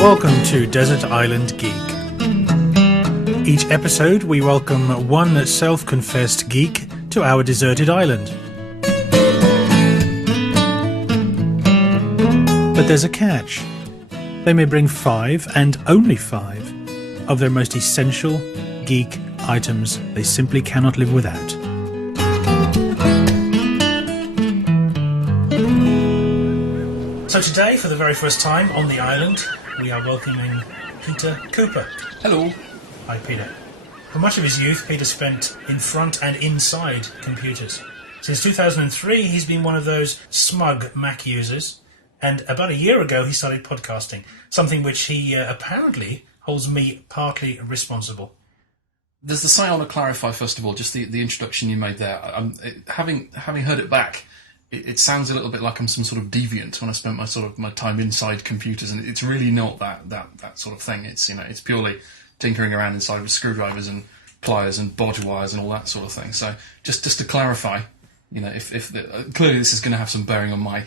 Welcome to Desert Island Geek. Each episode we welcome one self-confessed geek to our deserted island. But there's a catch. They may bring 5, and only 5, of their most essential geek items they simply cannot live without. So today, for the very first time on the island, we are welcoming Peter Cooper. Hello. Hi, Peter. For much of his youth, Peter spent in front and inside computers. Since 2003, he's been one of those smug Mac users, and about a year ago, he started podcasting, something which he apparently holds me partly responsible. There's the site I want to clarify, first of all, just the introduction you made there. Having heard it back, it sounds a little bit like I'm some sort of deviant when I spent my time inside computers, and it's really not that sort of thing. It's purely tinkering around inside with screwdrivers and pliers and bodge wires and all that sort of thing. So just to clarify, if clearly this is going to have some bearing on my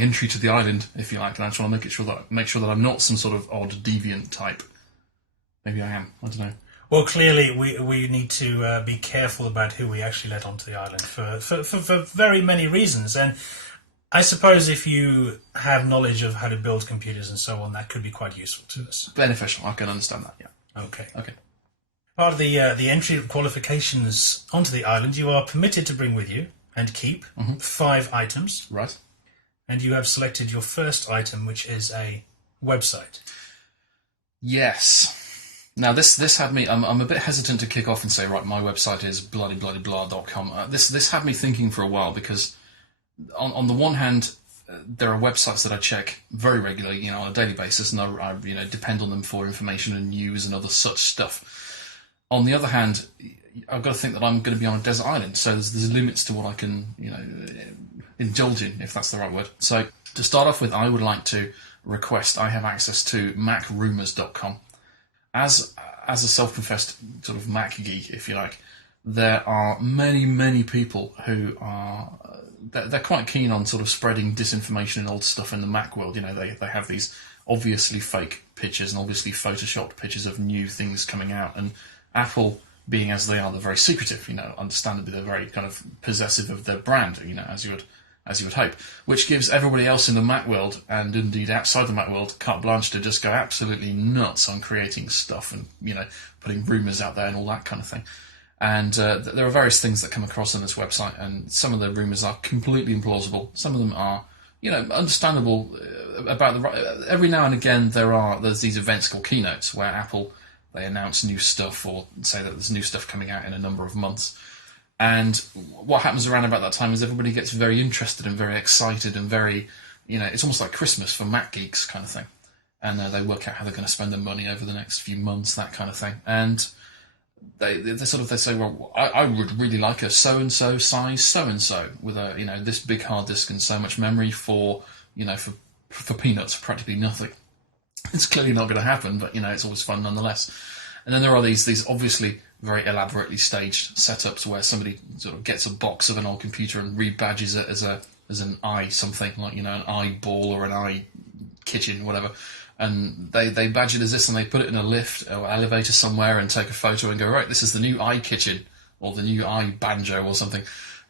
entry to the island, if you like, and I just want to make sure that I'm not some sort of odd deviant type. Maybe I am. I don't know. Well, clearly we need to be careful about who we actually let onto the island for very many reasons. And I suppose if you have knowledge of how to build computers and so on, that could be quite useful to us. Beneficial. I can understand that, yeah. Okay. Part of the entry qualifications onto the island, you are permitted to bring with you and keep 5 items. Right. And you have selected your first item, which is a website. Yes. Now, this had me... I'm a bit hesitant to kick off and say, right, my website is bloody-bloody-blah.com. This had me thinking for a while, because on the one hand, there are websites that I check very regularly, on a daily basis, and I depend on them for information and news and other such stuff. On the other hand, I've got to think that I'm going to be on a desert island, so there's limits to what I can, indulge in, if that's the right word. So, to start off with, I would like to request I have access to macrumors.com. As a self-confessed sort of Mac geek, if you like, there are many people who are... They're quite keen on sort of spreading disinformation and old stuff in the Mac world. They have these obviously fake pictures and obviously photoshopped pictures of new things coming out. And Apple, being as they are, they're very secretive. Understandably, they're very kind of possessive of their brand, as you would hope, which gives everybody else in the Mac world, and indeed outside the Mac world, carte blanche to just go absolutely nuts on creating stuff and, putting rumours out there and all that kind of thing. And there are various things that come across on this website, and some of the rumours are completely implausible. Some of them are, understandable. Every now and again, there's these events called keynotes where Apple, they announce new stuff or say that there's new stuff coming out in a number of months. And what happens around about that time is everybody gets very interested and very excited and very, it's almost like Christmas for Mac geeks kind of thing. And they work out how they're going to spend their money over the next few months, that kind of thing. And they say, well, I would really like a so-and-so size so-and-so with a, this big hard disk and so much memory for peanuts, practically nothing. It's clearly not going to happen, but, it's always fun nonetheless. And then there are these obviously very elaborately staged setups where somebody sort of gets a box of an old computer and rebadges it as an i something, like, an eyeball or an i kitchen, whatever. And they badge it as this, and they put it in a lift or elevator somewhere and take a photo and go, right, this is the new iKitchen or the new iBanjo or something.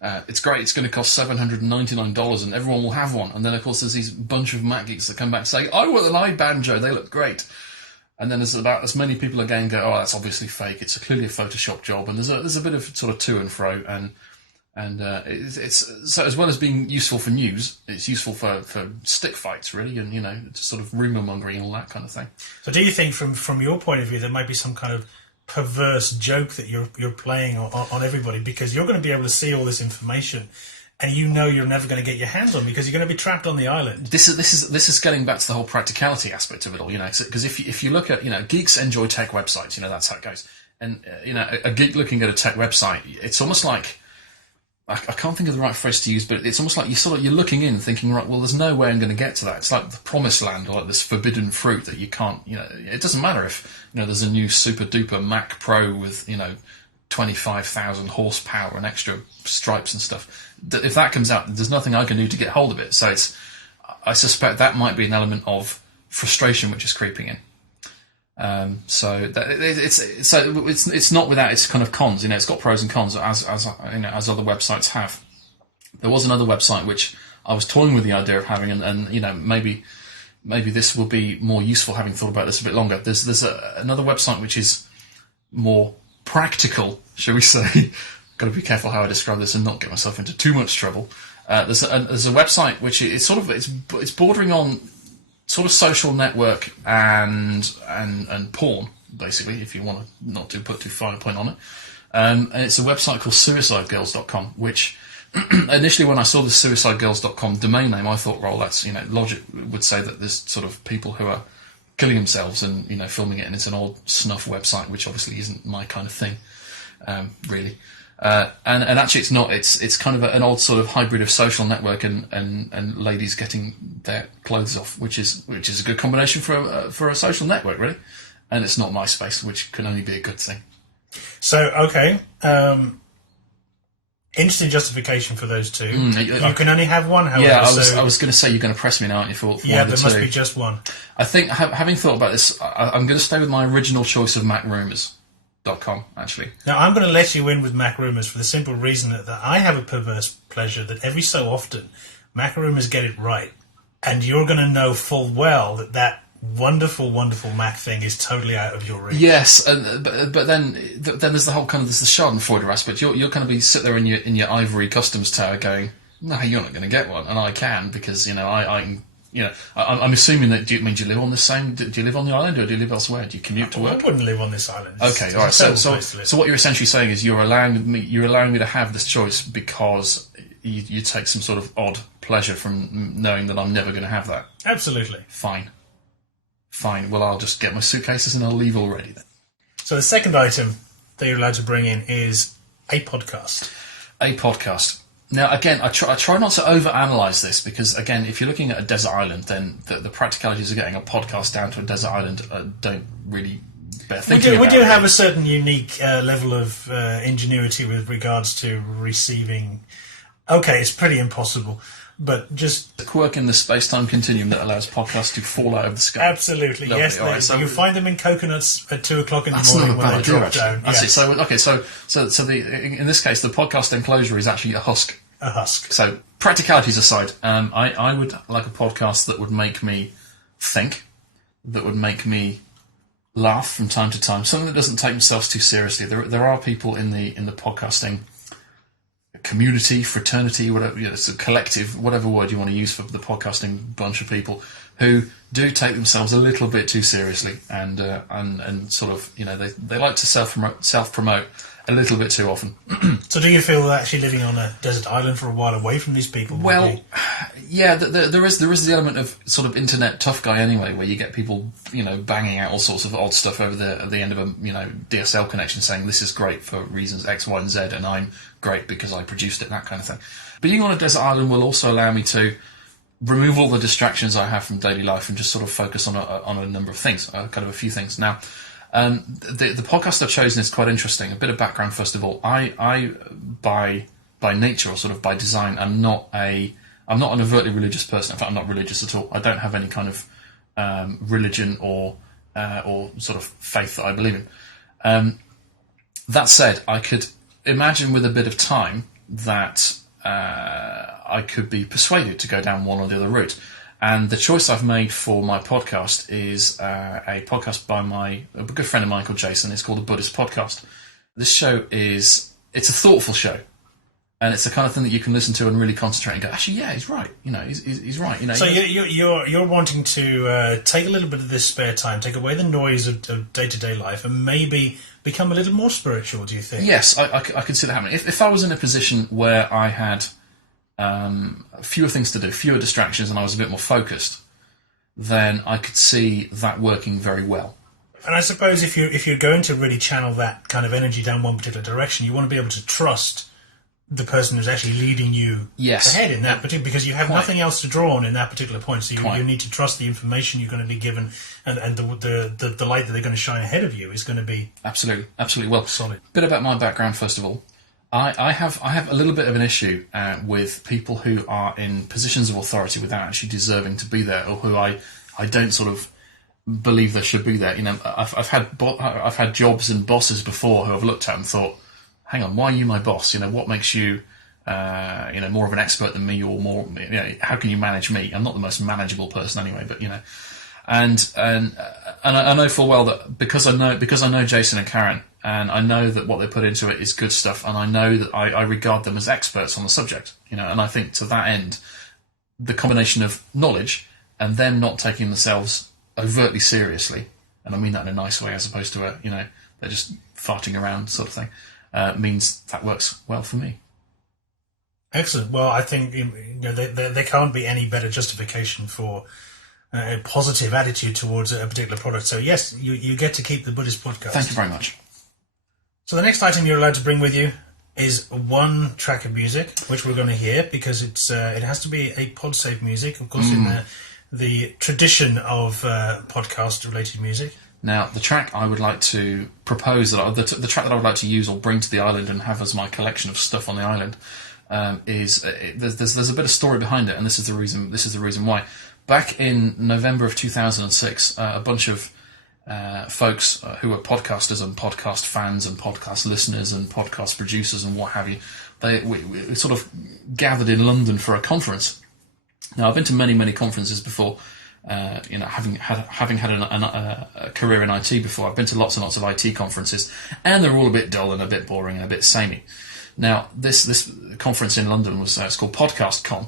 It's great. It's going to cost $799 and everyone will have one. And then, of course, there's these bunch of Mac geeks that come back saying, I want an iBanjo. They look great. And then there's about as many people again go, oh, that's obviously fake. It's clearly a Photoshop job. And there's a bit of sort of to and fro. And it's so, as well as being useful for news, it's useful for stick fights, really, and sort of rumour mongering and all that kind of thing. So, do you think, from your point of view, there might be some kind of perverse joke that you're playing on everybody, because you're going to be able to see all this information, and you're never going to get your hands on, because you're going to be trapped on the island? This is getting back to the whole practicality aspect of it all, because if you look at geeks enjoy tech websites, that's how it goes, and a geek looking at a tech website, it's almost like, I can't think of the right phrase to use, but it's almost like you're looking in thinking, right, well, there's no way I'm going to get to that. It's like the promised land, or like this forbidden fruit that you can't, it doesn't matter if, there's a new super duper Mac Pro with, 25,000 horsepower and extra stripes and stuff. If that comes out, there's nothing I can do to get hold of it. So I suspect that might be an element of frustration which is creeping in. So it's not without its kind of cons. It's got pros and cons as other websites have. There was another website which I was toying with the idea of having, and maybe this will be more useful having thought about this a bit longer. There's another website which is more practical, shall we say. Got to be careful how I describe this and not get myself into too much trouble. There's a website which is it's bordering on sort of social network and porn, basically, if you want to not to put too fine a point on it. And it's a website called suicidegirls.com, which initially when I saw the suicidegirls.com domain name, I thought, well, that's, logic would say that there's sort of people who are killing themselves and, filming it, and it's an old snuff website, which obviously isn't my kind of thing, really. And actually it's not. It's kind of an old sort of hybrid of social network and ladies getting their clothes off, which is a good combination for a social network, really. And it's not MySpace, which can only be a good thing. So, okay. Interesting justification for those two. You can only have one, however. Yeah, I was going to say you're going to press me now, aren't you? For yeah, one of the there must two. be just one. I think, having thought about this, I'm going to stay with my original choice of MacRumors.com, actually. Now, I'm going to let you in with Mac Rumors for the simple reason that I have a perverse pleasure that every so often Mac Rumors get it right, and you're going to know full well that wonderful, wonderful Mac thing is totally out of your reach. Yes, but then there's the whole kind of the Schadenfreude aspect. You're going to be sit there in your ivory customs tower going, no, you're not going to get one, and I can because I can. I'm assuming that. Do you live on the same? Do you live on the island, or do you live elsewhere? Do you commute to work? I wouldn't live on this island. Okay, all right. So what you're essentially saying is you're allowing me to have this choice because you take some sort of odd pleasure from knowing that I'm never going to have that. Absolutely. Fine. Well, I'll just get my suitcases and I'll leave already then. So the second item that you're allowed to bring in is a podcast. A podcast. Now, again, I try not to overanalyze this because, again, if you're looking at a desert island, then the practicalities of getting a podcast down to a desert island don't really bear thinking about. We do have a certain unique level of ingenuity with regards to receiving. Okay, it's pretty impossible, but just a quirk in the space-time continuum that allows podcasts to fall out of the sky. Absolutely, lovely. Yes. Right, so you find them in coconuts at 2:00 in the morning when they drop down. That's it. So in this case, the podcast enclosure is actually a husk. A husk. So practicalities aside, I would like a podcast that would make me think, that would make me laugh from time to time. Something that doesn't take themselves too seriously. There are people in the podcasting community, fraternity, whatever, it's a collective, whatever word you want to use for the podcasting bunch of people who do take themselves a little bit too seriously and sort of they like to self promote a little bit too often. So do you feel that actually living on a desert island for a while away from these people? Well, yeah, there is the element of sort of internet tough guy anyway, where you get people banging out all sorts of odd stuff over at the end of a DSL connection, saying this is great for reasons X, Y, and Z, and I'm great because I produced it, that kind of thing. Being on a desert island will also allow me to remove all the distractions I have from daily life and just sort of focus on a number of things, kind of a few things. Now, the podcast I've chosen is quite interesting. A bit of background first of all. I by nature or sort of by design, I'm not an overtly religious person. In fact, I'm not religious at all. I don't have any kind of religion or sort of faith that I believe in. That said, I could imagine with a bit of time that I could be persuaded to go down one or the other route. And the choice I've made for my podcast is a podcast by a good friend of mine called Jason. It's called the Buddhist Podcast. This show it's a thoughtful show, and it's the kind of thing that you can listen to and really concentrate and go, actually, yeah, he's right. He's right. So you're wanting to take a little bit of this spare time, take away the noise of day-to-day life, and maybe become a little more spiritual. Do you think? Yes, I could see that happening. If I was in a position where I had fewer things to do, fewer distractions, and I was a bit more focused, then I could see that working very well. And I suppose if you're going to really channel that kind of energy down one particular direction, you want to be able to trust the person who's actually leading you ahead in that particular, because you have nothing else to draw on in that particular point. So you need to trust the information you're going to be given, and the light that they're going to shine ahead of you is going to be absolutely well solid. A bit about my background first of all. I have a little bit of an issue with people who are in positions of authority without actually deserving to be there, or who I don't sort of believe they should be there. You know, I've had jobs and bosses before who I've looked at and thought, hang on, why are you my boss? You know, what makes you more of an expert than me, or more, how can you manage me? I'm not the most manageable person anyway, but and I know full well that because I know Jason and Karen, and I know that what they put into it is good stuff, and I know that I regard them as experts on the subject, and I think to that end, the combination of knowledge and them not taking themselves overtly seriously, and I mean that in a nice way as opposed to they're just farting around sort of thing, means that works well for me. Excellent. Well, I think there can't be any better justification for a positive attitude towards a particular product. So yes, you get to keep the Buddhist podcast. Thank you very much. So the next item you're allowed to bring with you is one track of music, which we're going to hear because it has to be a pod-safe music, of course, in the tradition of podcast-related music. Now, the track I would like to propose, the track that I would like to use or bring to the island and have as my collection of stuff on the island, there's a bit of story behind it, and this is the reason why. Back in November of 2006, a bunch of folks who were podcasters and podcast fans and podcast listeners and podcast producers and what have you, we sort of gathered in London for a conference. Now, I've been to many conferences before. Having had a career in IT before, I've been to lots and lots of IT conferences, and they're all a bit dull and a bit boring and a bit samey. Now, this conference in London was it's called Podcast Con,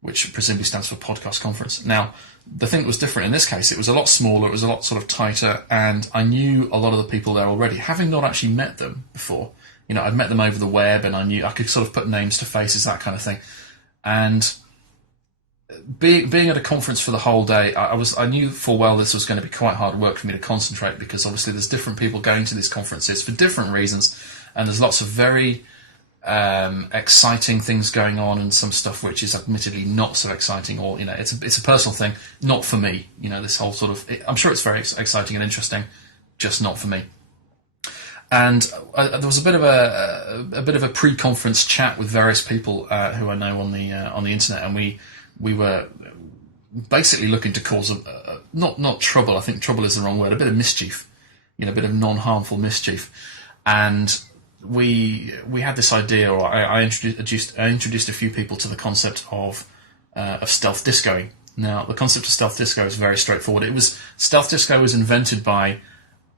which presumably stands for Podcast Conference. Now, the thing that was different in this case, it was a lot smaller, it was a lot sort of tighter, and I knew a lot of the people there already, having not actually met them before. I'd met them over the web, and I knew I could sort of put names to faces, that kind of thing. And being at a conference for the whole day, I knew full well this was going to be quite hard work for me to concentrate, because obviously there's different people going to these conferences for different reasons, and there's lots of very exciting things going on, and some stuff which is admittedly not so exciting, or it's a personal thing, not for me. This whole sort of, I'm sure it's very exciting and interesting, just not for me. And there was a bit of a pre-conference chat with various people who I know on the internet, and we were basically looking to cause not trouble. I think trouble is the wrong word. A bit of mischief, a bit of non-harmful mischief, and we had this idea, or I introduced a few people to the concept of stealth discoing. Now, the concept of stealth disco is very straightforward. Stealth disco was invented by,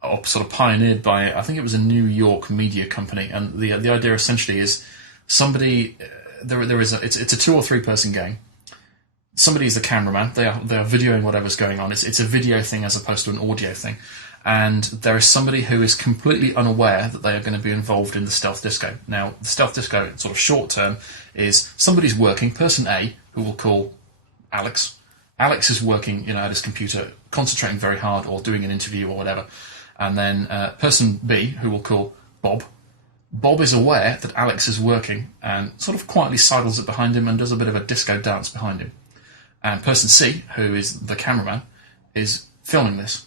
or sort of pioneered by, I think it was a New York media company, and the idea essentially is somebody it's a 2 or 3 person gang. Somebody is the cameraman. They are videoing whatever's going on. It's a video thing as opposed to an audio thing. And there is somebody who is completely unaware that they are going to be involved in the stealth disco. Now, the stealth disco, sort of short term, is somebody's working, person A, who we'll call Alex. Alex is working, at his computer, concentrating very hard, or doing an interview or whatever. And then person B, who we'll call Bob. Bob is aware that Alex is working and sort of quietly sidles it behind him and does a bit of a disco dance behind him. And person C, who is the cameraman, is filming this.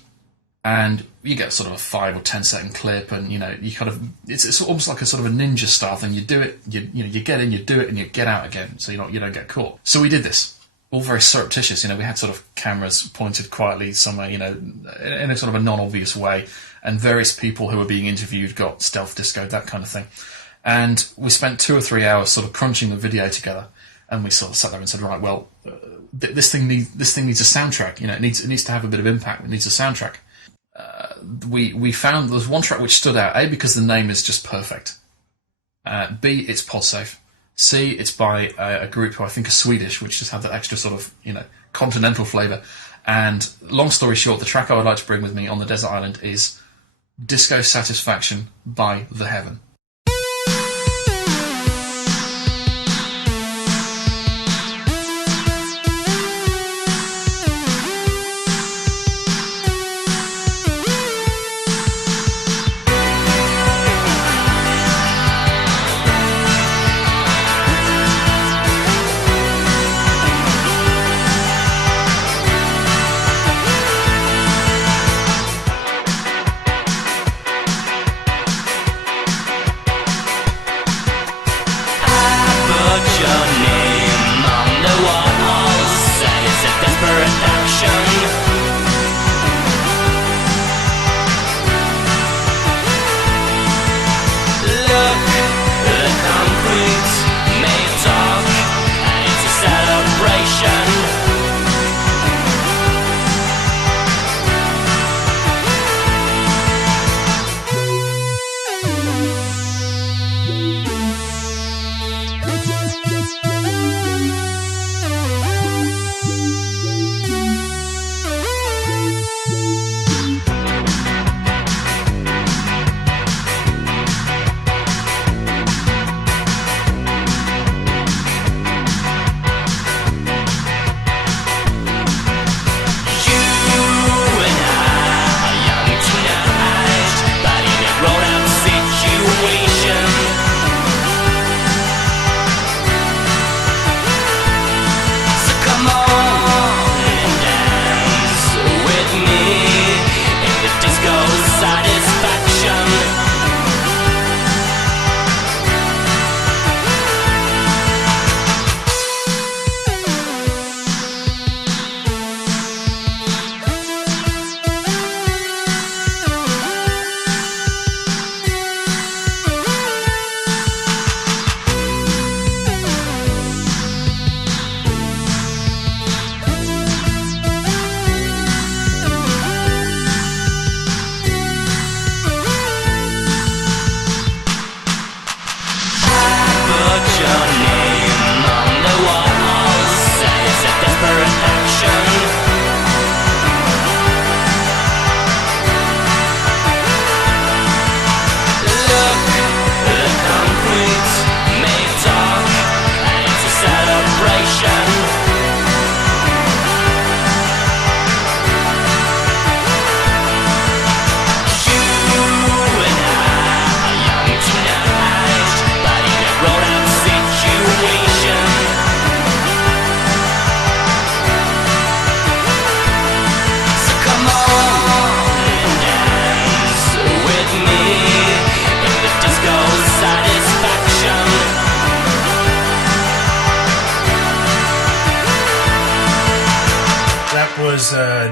And you get sort of a 5 or 10 second clip, and you kind of it's almost like a sort of a ninja style thing. You do it, you get in, you do it, and you get out again, so you don't get caught. So we did this, all very surreptitious. We had sort of cameras pointed quietly somewhere, in a sort of a non-obvious way, and various people who were being interviewed got stealth discoed, that kind of thing. And we spent 2 or 3 hours sort of crunching the video together, and we sort of sat there and said, right, well, this thing needs a soundtrack. It needs to have a bit of impact. It needs a soundtrack. We found there was one track which stood out. A, because the name is just perfect. B, it's pod safe. C, it's by a group who I think are Swedish, which just have that extra sort of continental flavour. And long story short, the track I would like to bring with me on the desert island is Disco Satisfaction by The Heaven.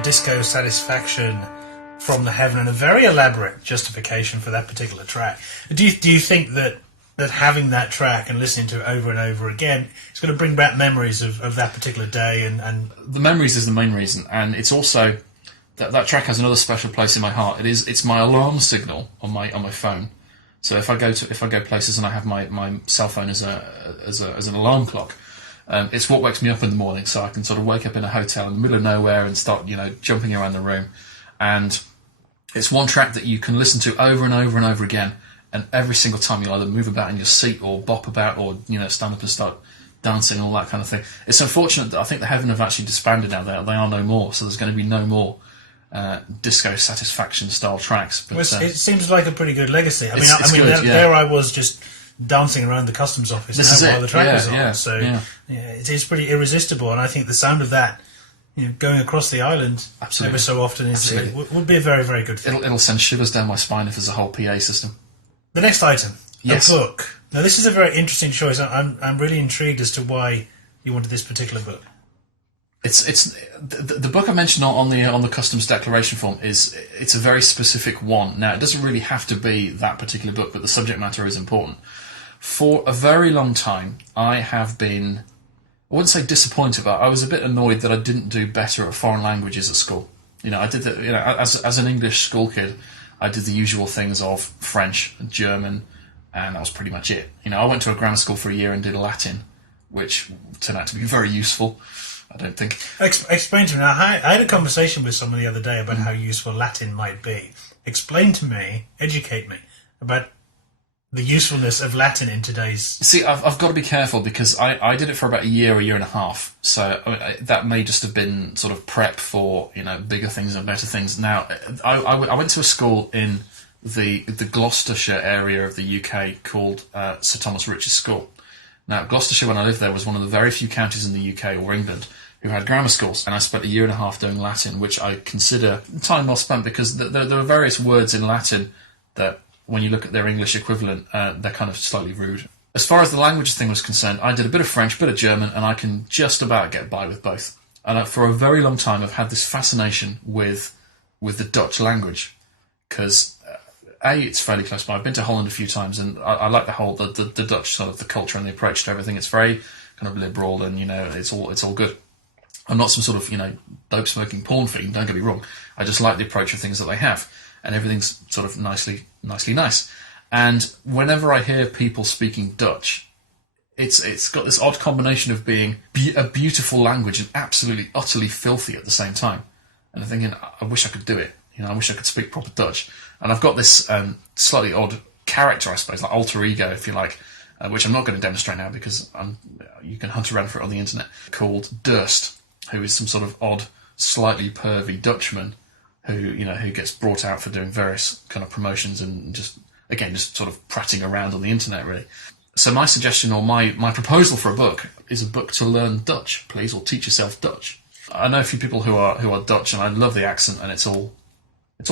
Disco Satisfaction from the Heaven, and a very elaborate justification for that particular track. Do you think that having that track and listening to it over and over again, it's going to bring back memories of that particular day? And the memories is the main reason, and it's also that track has another special place in my heart. It's my alarm signal on my phone. So if I go places and I have my cell phone as an alarm clock, it's what wakes me up in the morning. So I can sort of wake up in a hotel in the middle of nowhere and start jumping around the room, and it's one track that you can listen to over and over and over again, and every single time you'll either move about in your seat or bop about or stand up and start dancing and all that kind of thing. It's unfortunate that I think the Heaven have actually disbanded now. They are no more, so there's going to be no more Disco Satisfaction style tracks. But well, it seems like a pretty good legacy. I mean, good, there I was just dancing around the customs office while the track was on. So it is pretty irresistible, and I think the sound of that, going across the island ever so often would be a very, very good thing. It'll send shivers down my spine if there's a whole PA system. The next item, yes. A book. Now, this is a very interesting choice. I'm really intrigued as to why you wanted this particular book. It's the book I mentioned on the customs declaration form it's a very specific one. Now, it doesn't really have to be that particular book, but the subject matter is important. For a very long time, I have been, I wouldn't say disappointed, but I was a bit annoyed that I didn't do better at foreign languages at school. I did that. As an English school kid, I did the usual things of French and German, and that was pretty much it. I went to a grammar school for a year and did Latin, which turned out to be very useful, I don't think. Explain to me. Now, I had a conversation with someone the other day about how useful Latin might be. Explain to me, educate me, about the usefulness of Latin in today's... See, I've got to be careful, because I did it for about a year and a half, so that may just have been sort of prep for, bigger things and better things. Now, I went to a school in the Gloucestershire area of the UK called Sir Thomas Rich's School. Now, Gloucestershire, when I lived there, was one of the very few counties in the UK or England who had grammar schools, and I spent a year and a half doing Latin, which I consider time well spent, because there are various words in Latin that, when you look at their English equivalent, they're kind of slightly rude. As far as the language thing was concerned, I did a bit of French, a bit of German, and I can just about get by with both. And for a very long time, I've had this fascination with the Dutch language, because it's fairly close by. I've been to Holland a few times, and I like the Dutch sort of the culture and the approach to everything. It's very kind of liberal, and it's all good. I'm not some sort of dope smoking porn fiend. Don't get me wrong. I just like the approach of things that they have, and everything's sort of nicely nice. And whenever I hear people speaking Dutch, it's got this odd combination of being a beautiful language and absolutely utterly filthy at the same time. And I'm thinking, I wish I could do it. I wish I could speak proper Dutch. And I've got this slightly odd character, I suppose, like alter ego, if you like, which I'm not going to demonstrate now because you can hunt around for it on the internet, called Durst, who is some sort of odd, slightly pervy Dutchman who gets brought out for doing various kind of promotions and just sort of prattling around on the internet, really. So my suggestion, or my proposal for a book, is a book to learn Dutch, please, or teach yourself Dutch. I know a few people who are Dutch, and I love the accent, and it's all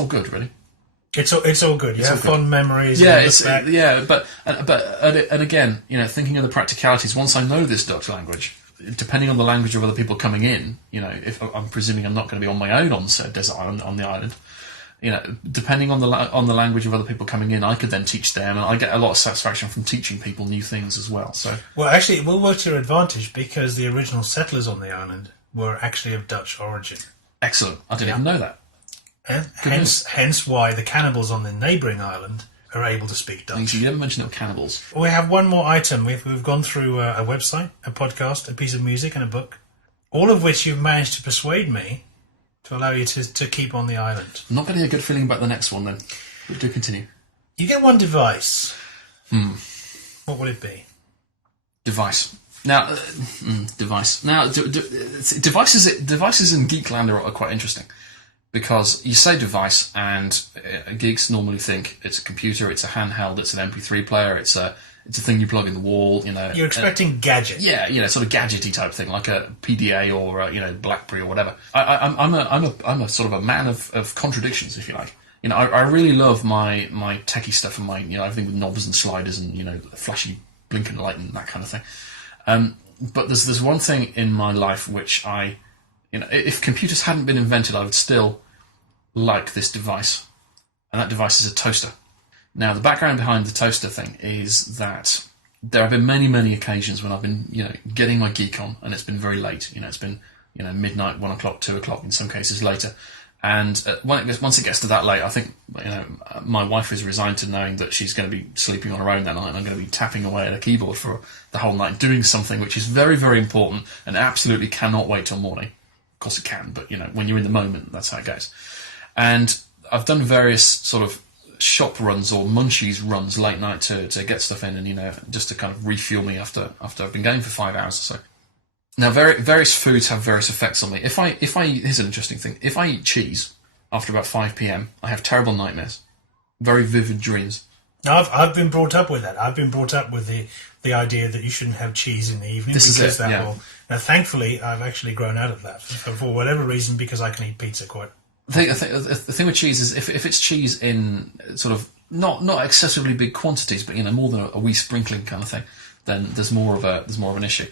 good, really. It's all good. You have fond memories. Yeah, but again, thinking of the practicalities. Once I know this Dutch language, depending on the language of other people coming in, if I'm presuming I'm not going to be on my own on said desert island, on the island, depending on the language of other people coming in, I could then teach them, and I get a lot of satisfaction from teaching people new things as well. So, well, actually, it will work to your advantage because the original settlers on the island were actually of Dutch origin. Excellent. I didn't even know that. Hence why the cannibals on the neighbouring island are able to speak Dutch. You never mentioned they were cannibals. We have one more item. We've gone through a website, a podcast, a piece of music, and a book, all of which you've managed to persuade me to allow you to keep on the island. I'm not getting a good feeling about the next one, then. But do continue. You get one device. What will it be? Device. Now, device. Now, devices in Geekland are quite interesting. Because you say device, and geeks normally think it's a computer, it's a handheld, it's an MP3 player, it's a thing you plug in the wall. You're expecting gadget. Yeah, sort of gadgety type thing, like a PDA or BlackBerry or whatever. I'm a sort of a man of contradictions, if you like. I really love my techie stuff and my everything with knobs and sliders and flashy blinking light and that kind of thing. But there's one thing in my life which I If computers hadn't been invented, I would still like this device, and that device is a toaster. Now, the background behind the toaster thing is that there have been many, many occasions when I've been, getting my geek on, and it's been very late. It's been, midnight, 1 o'clock, 2 o'clock, in some cases later. And once it gets to that late, I think, my wife is resigned to knowing that she's going to be sleeping on her own that night, and I'm going to be tapping away at a keyboard for the whole night, doing something which is very, very important and absolutely cannot wait till morning. Of course it can, but, when you're in the moment, that's how it goes. And I've done various sort of shop runs or munchies runs late night to get stuff in, and just to kind of refuel me after I've been going for 5 hours or so. Now, various foods have various effects on me. Here's an interesting thing. If I eat cheese after about 5 p.m, I have terrible nightmares, very vivid dreams. I've been brought up with that. I've been brought up with the idea that you shouldn't have cheese in the evening. Now, thankfully, I've actually grown out of that for whatever reason, because I can eat pizza quite. The thing with cheese is if it's cheese in sort of not excessively big quantities, but more than a wee sprinkling kind of thing, then there's more of an issue.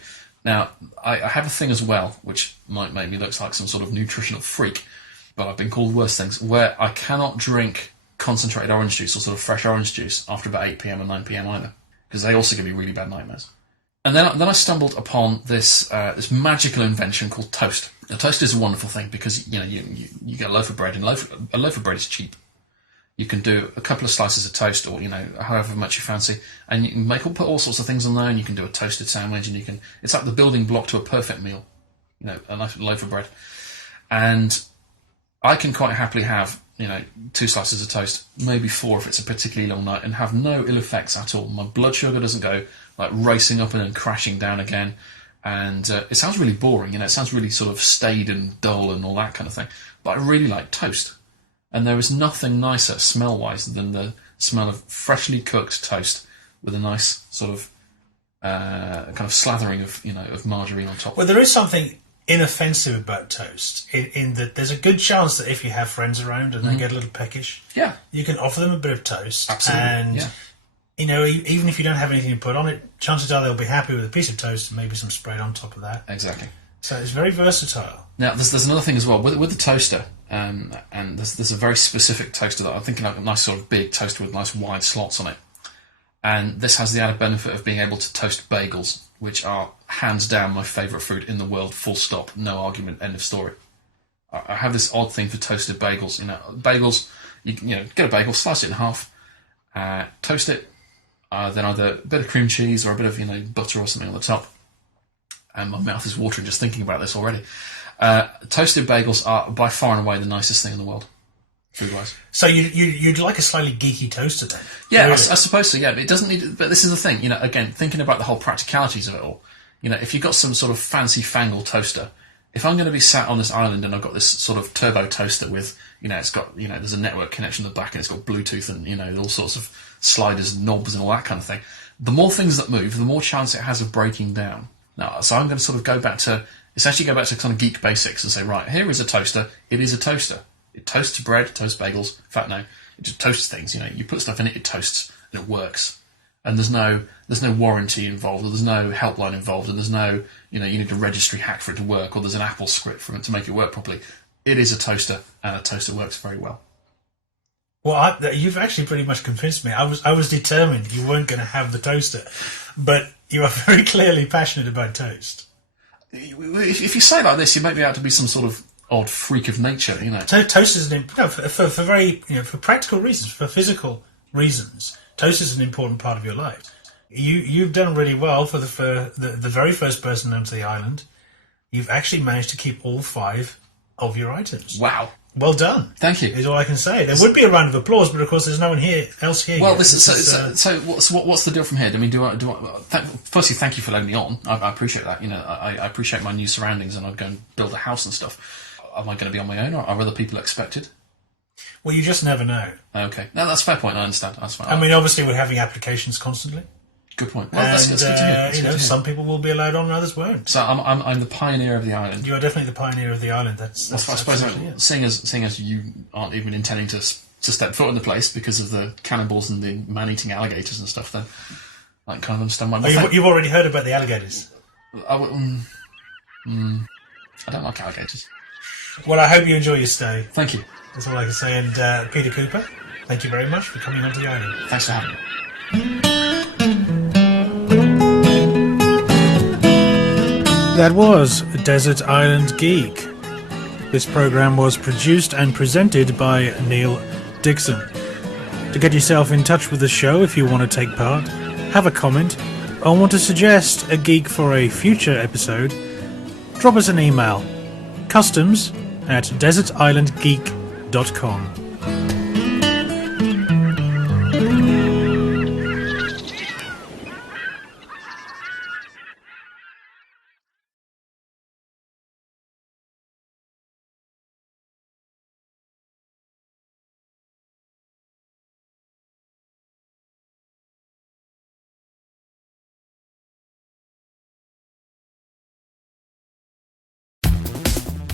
Now, I have a thing as well, which might make me look like some sort of nutritional freak, but I've been called worse things, where I cannot drink concentrated orange juice or sort of fresh orange juice after about 8 p.m. and 9 p.m. either, because they also give me really bad nightmares. And then I stumbled upon this magical invention called toast. Now, toast is a wonderful thing because you get a loaf of bread, and a loaf of bread is cheap. You can do a couple of slices of toast, or however much you fancy, and you can put all sorts of things on there. And you can do a toasted sandwich, and it's like the building block to a perfect meal. A nice loaf of bread, and I can quite happily have 2 slices of toast, maybe 4 if it's a particularly long night, and have no ill effects at all. My blood sugar doesn't go like racing up and then crashing down again, and it sounds really boring. It sounds really sort of staid and dull and all that kind of thing. But I really like toast. And there is nothing nicer, smell-wise, than the smell of freshly cooked toast with a nice sort of kind of slathering of margarine on top. Well, there is something inoffensive about toast in that there's a good chance that if you have friends around and they get a little peckish, you can offer them a bit of toast. Absolutely. And even if you don't have anything to put on it, chances are they'll be happy with a piece of toast and maybe some spread on top of that. Exactly. So it's very versatile. Now, there's another thing as well with the toaster, and there's a very specific toaster that I'm thinking of, a nice sort of big toaster with nice wide slots on it. And this has the added benefit of being able to toast bagels, which are hands down my favourite food in the world. Full stop, no argument, end of story. I have this odd thing for toasted bagels. Bagels, you get a bagel, slice it in half, toast it, then either a bit of cream cheese or a bit of butter or something on the top. And my mouth is watering just thinking about this already. Toasted bagels are by far and away the nicest thing in the world, food-wise. So you'd like a slightly geeky toaster then? Yeah, really? I suppose so. Yeah, but it doesn't need. But this is the thing. Again, thinking about the whole practicalities of it all. If you've got some sort of fancy fangled toaster, if I'm going to be sat on this island and I've got this sort of turbo toaster with, it's got, there's a network connection at the back and it's got Bluetooth and all sorts of sliders and knobs and all that kind of thing. The more things that move, the more chance it has of breaking down. Now, so I'm going to sort of go back to kind of geek basics and say, right, here is a toaster. It is a toaster. It toasts bread, toasts bagels. In fact, no, it just toasts things. You put stuff in it, it toasts, and it works. And there's no warranty involved, or there's no helpline involved, and there's no, you need a registry hack for it to work, or there's an Apple script for it to make it work properly. It is a toaster, and a toaster works very well. Well, you've actually pretty much convinced me. I was determined you weren't going to have the toaster, but you are very clearly passionate about toast. If you say it like this, you make me out to be some sort of odd freak of nature. Toast is for very for practical reasons, for physical reasons. Toast is an important part of your life. You've done really well for the very first person onto the island. You've actually managed to keep all 5 of your items. Wow. Well done. Thank you. Is all I can say. There would be a round of applause, but of course there's no one else here. Well, so what's the deal from here? Firstly, thank you for letting me on. I appreciate that. I appreciate my new surroundings, and I'd go and build a house and stuff. Am I going to be on my own, or are other people expected? Well, you just never know. Okay, no, that's a fair point. I understand. That's fine. I mean, obviously we're having applications constantly. Good point. Well, that's good to hear. Some people will be allowed on, and others won't. So I'm the pioneer of the island. You are definitely the pioneer of the island. I suppose, seeing as you aren't even intending to step foot in the place because of the cannibals and the man-eating alligators and stuff, then I kind of understand why. You've already heard about the alligators. I don't like alligators. Well, I hope you enjoy your stay. Thank you. That's all I can say. And Peter Cooper, thank you very much for coming onto the island. Thanks for having me. That was Desert Island Geek. This program was produced and presented by Neil Dixon. To get yourself in touch with the show if you want to take part, have a comment, or want to suggest a geek for a future episode, drop us an email. customs@desertislandgeek.com.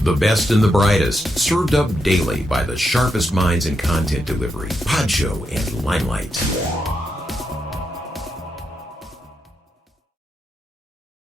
The best and the brightest, served up daily by the sharpest minds in content delivery, Podshow and Limelight.